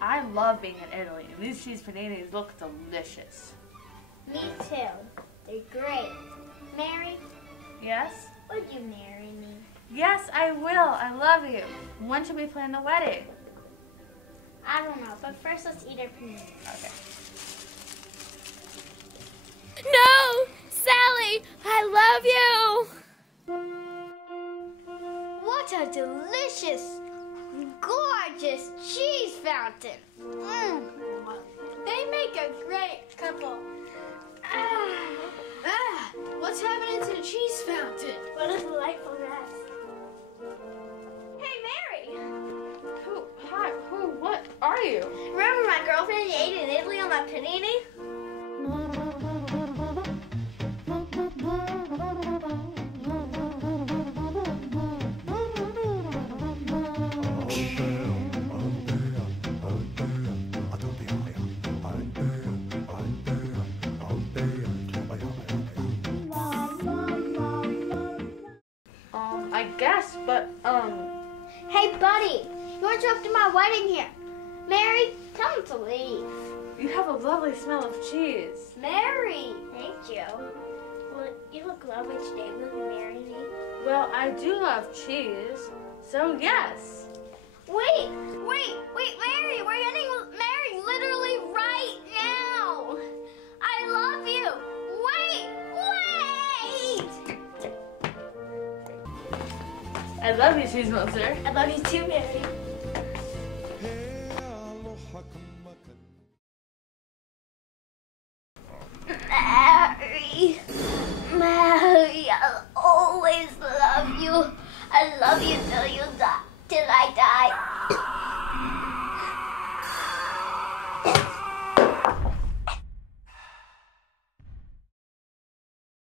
I love being in Italy, and these cheese paninis look delicious. Me too. They're great. Mary? Yes? Would you marry me? Yes, I will. I love you. When should we plan the wedding? I don't know, but first let's eat our panini. Okay. No! Sally, I love you! What a delicious, gorgeous cheese fountain. They make a great couple. What's happening to the cheese fountain? What a delightful mess. Hey, Mary! Hi, what are you? Remember my girlfriend you ate in Italy on my panini? I guess, but, Hey, buddy! You interrupted my wedding here. Mary, tell him to leave. you have a lovely smell of cheese. Mary! Thank you. Well, you look lovely today. Will you marry me? Well, I do love cheese, so yes. Wait, Mary! We're getting married literally right now! I love you! Wait! I love you, Cheese Monster. I love you too, Mary.